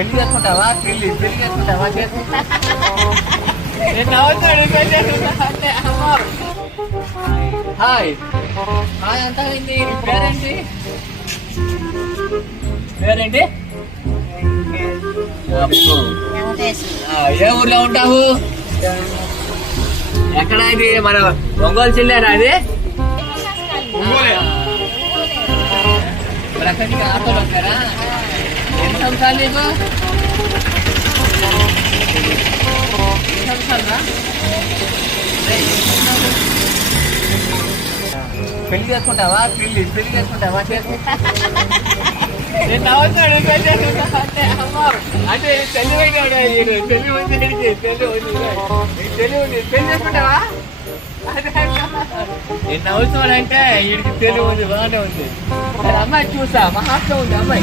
పెళ్ళి చేసుకుంటావా? పెళ్ళి పెళ్ళి చేసుకుంటావా? చేసుకుంటా నేను నవ్వుతాడు పెళ్ళి చేసుకుంటా. అంటే అమ్మో. హాయ్. హాయ్ అంతా ఏంటి? నీ పేరేంటి? పేరేంటి? ఏ ఊర్లో ఉంటావు? ఎక్కడ ఇది? మన ఒంగోలు జిల్లానా అది? ఒంగోలే. మరి అక్కడి నుంచి ఆటోలో వస్తారా రా? రేయ్, పెళ్ళి చేసుకుంటావా పెళ్ళి పెళ్ళి చేసుకుంటావా చేసుకుంటా నేను నవ్వుతాడు పెళ్ళి అంటే అంటే తెలివైనాడు ఈయన తెలివి ఉంది ఈయనకి, తెలివి ఉంది పెళ్ళి చేసుకుంటావా నేను నవ్వుతాడంటే వీడికి తెలివి ఉంది బాగానే ఉంది అమ్మాయి చూసా మహాత్మ ఉంది అమ్మాయి